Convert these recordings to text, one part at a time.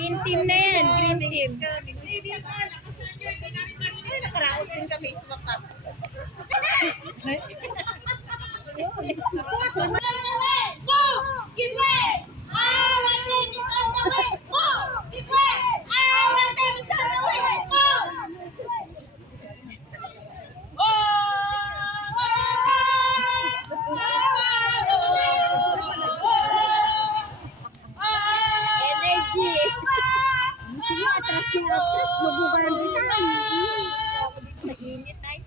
Green team na yan, green team. Nakaraos din kami sa mapak. Give way! Our team is on the way! Move! Give way! Our team is on the way! Move! Energy. Sige, atras ka na atras. Mabukan ang bitan. Nag-init ay.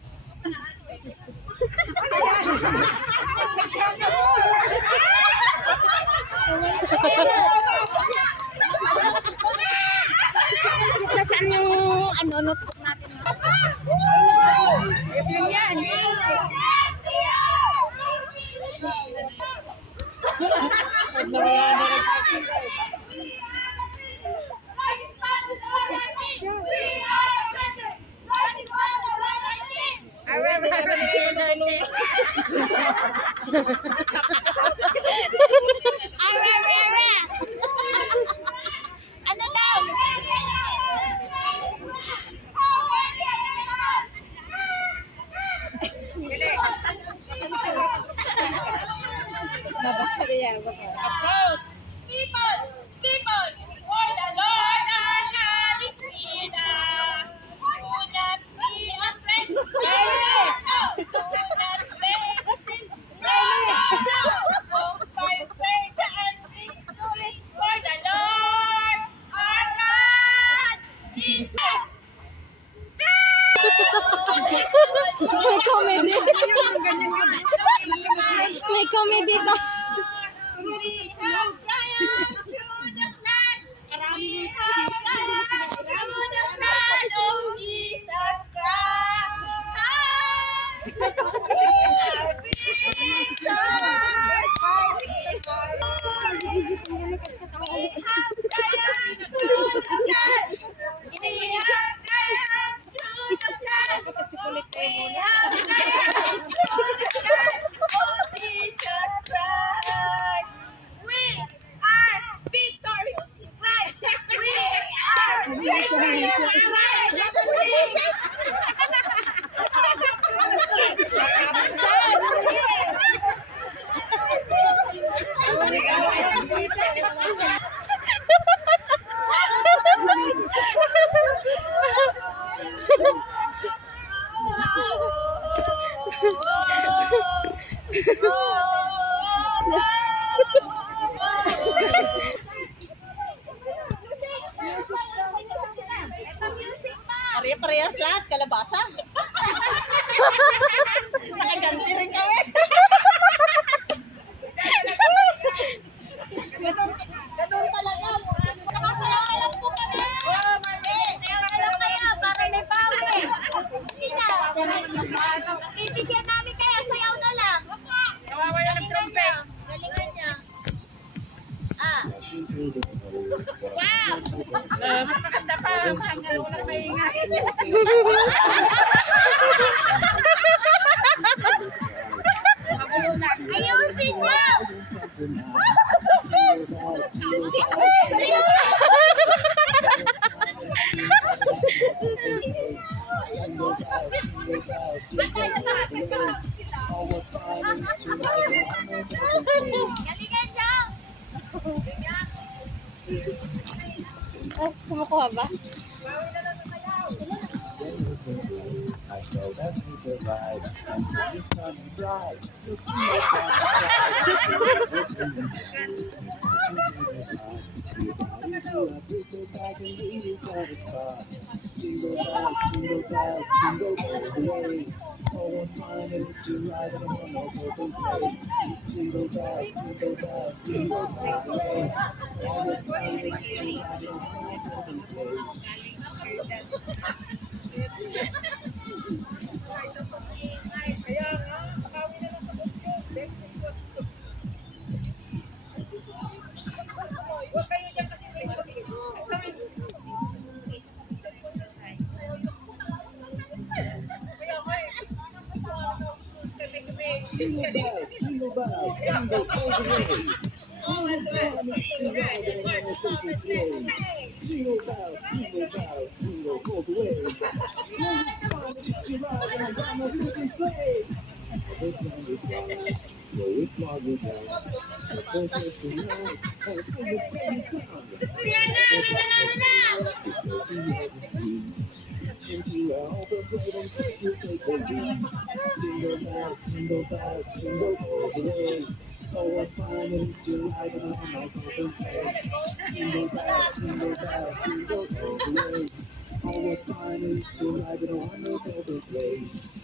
Saan yung notebook natin? Yan yan. Ano daw? Nabasa rin yan. People, for the Lord our God is with us. Do not be afraid. Do not be afraid. Don't fight afraid and victory. For the Lord our God is with us. May comedy. May comedy ka. We have triumphed through the blood. We have triumphed through the blood of Jesus Christ. We are victors. We have triumphed through the blood. We have triumphed through the blood. We have triumphed through the blood of Jesus Christ. We are victorious in Christ. We are victorious in Christ. Pare-parehas lahat, kalabasa. Nakaganti rin kami. Ganun talaga. Nakakalalam po kami. Sayaw na lang kayo para may bawi. Sina, ibigyan namin kaya sayaw na lang. Nawawala ng trumpet. Galingan niya. Wow! Mas maganda pa. Hanggang walang maingay. Ayusin niyo! Galingan siya! Oh, kumukuha ba? I know that we survive, and so it's fun and bright. You'll see Jingle bells, away. Oh, what fun it is to ride on a one-horse open sleigh. Jingle bells, jingle all the way. Oh, what fun it is to ride on a one-horse open sleigh. Jingle bells, jingle all the way. Oh, what fun it is to ride on a one-horse open sleigh. Jingle bells, jingle bells, jingle all the way. Oh, what fun it is to ride in a one-horse open sleigh. This one is fun, go with Margaret Brown. The first is to ride, and sing the same song. Into a open sleigh and take you take the lead. Jingle bells, jingle all the way. Oh, what fun it is to ride in a one-horse open sleigh. Jingle bells, jingle bells, jingle all the way. Oh, what fun it is to ride in a one-horse open sleigh.